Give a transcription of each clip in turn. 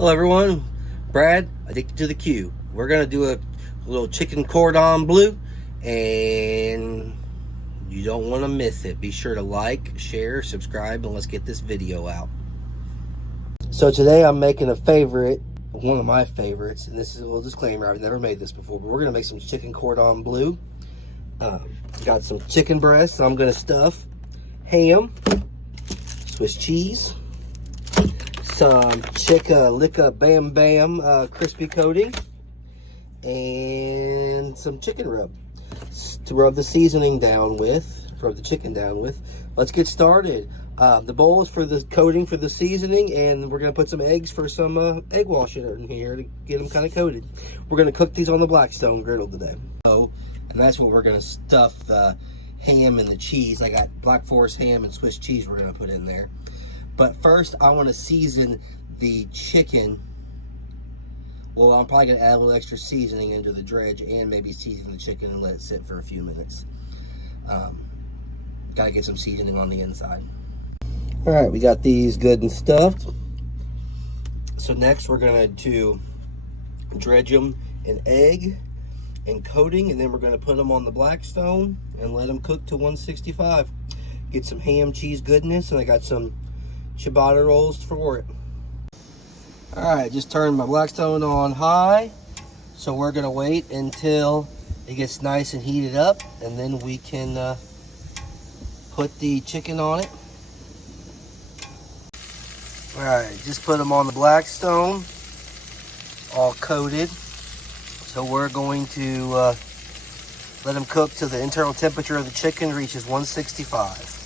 Hello everyone, Brad, addicted to the Q. We're gonna do a little chicken cordon bleu, and you don't want to miss it. Be sure to like, share, subscribe, and let's get this video out. So today I'm making a favorite, one of my favorites, and this is a little disclaimer, I've never made this before, but we're gonna make some chicken cordon bleu. Got some chicken breasts. I'm gonna stuff ham, Swiss cheese, some Chicka Licka Bam Bam crispy coating, and some chicken rub to rub the seasoning down with, rub the chicken down with. Let's get started. The bowl is for the coating for the seasoning, and we're gonna put some eggs for some egg wash in here to get them kind of coated. We're gonna cook these on the Blackstone griddle today. Oh, and that's what we're gonna stuff the ham and the cheese. I got Black Forest ham and Swiss cheese we're gonna put in there. But first, I want to season the chicken. Well, I'm probably going to add a little extra seasoning into the dredge and maybe season the chicken and let it sit for a few minutes. Got to get some seasoning on the inside. All right, we got these good and stuffed. So next, we're going to dredge them in egg and coating, and then we're going to put them on the Blackstone and let them cook to 165. Get some ham cheese goodness, and I got some ciabatta rolls for it. Alright, just turned my Blackstone on high, so we're gonna wait until it gets nice and heated up, and then we can put the chicken on it. Alright, just put them on the Blackstone, all coated. So we're going to let them cook till the internal temperature of the chicken reaches 165.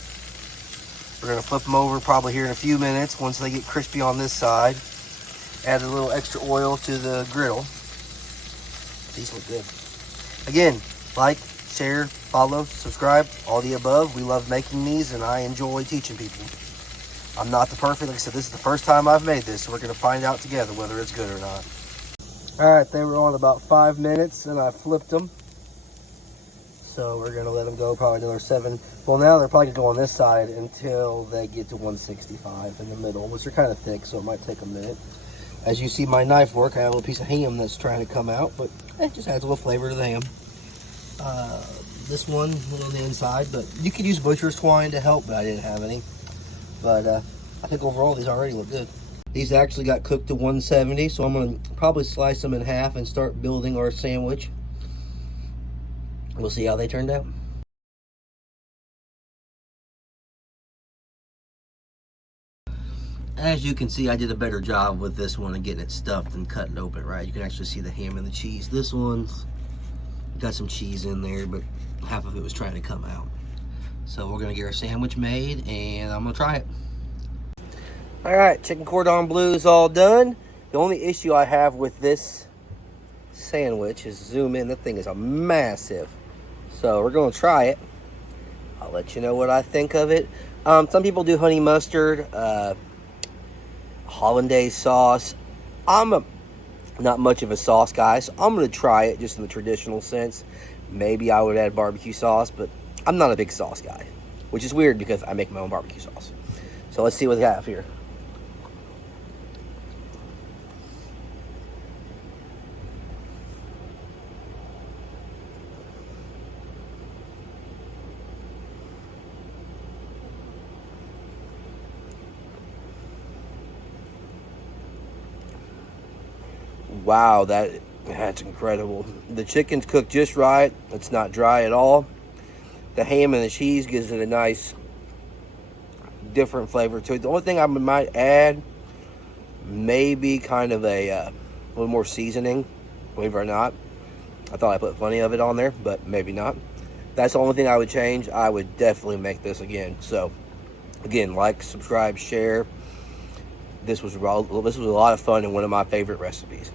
We're going to flip them over probably here in a few minutes once they get crispy on this side. Add a little extra oil to the griddle. These look good. Again, like, share, follow, subscribe, all the above. We love making these, and I enjoy teaching people. I'm not the perfect, like I said, this is the first time I've made this, so we're going to find out together whether it's good or not. Alright, they were on about 5 minutes, and I flipped them. So we're going to let them go probably another 7. Well, now they're probably going to go on this side until they get to 165 in the middle, which are kind of thick, so it might take a minute. As you see my knife work, I have a little piece of ham that's trying to come out, but it just adds a little flavor to the ham. This one, a little on the inside, but you could use butcher's twine to help, but I didn't have any. But I think overall these already look good. These actually got cooked to 170, so I'm going to probably slice them in half and start building our sandwich. We'll see how they turned out. As you can see, I did a better job with this one of getting it stuffed and cut it open, right? You can actually see the ham and the cheese. This one's got some cheese in there, but half of it was trying to come out. So we're gonna get our sandwich made, and I'm gonna try it. All right, chicken cordon bleu is all done. The only issue I have with this sandwich is zoom in. That thing is a massive. So we're going to try it. I'll let you know what I think of it. Some people do honey mustard, hollandaise sauce. I'm not much of a sauce guy, so I'm going to try it just in the traditional sense. Maybe I would add barbecue sauce, but I'm not a big sauce guy, which is weird because I make my own barbecue sauce. So let's see what we have here. Wow, that's incredible. The chicken's cooked just right. It's not dry at all. The ham and the cheese gives it a nice, different flavor to it. The only thing I might add, maybe kind of a little more seasoning, believe it or not. I thought I put plenty of it on there, but maybe not. That's the only thing I would change. I would definitely make this again. So, again, like, subscribe, share. This was a lot of fun and one of my favorite recipes.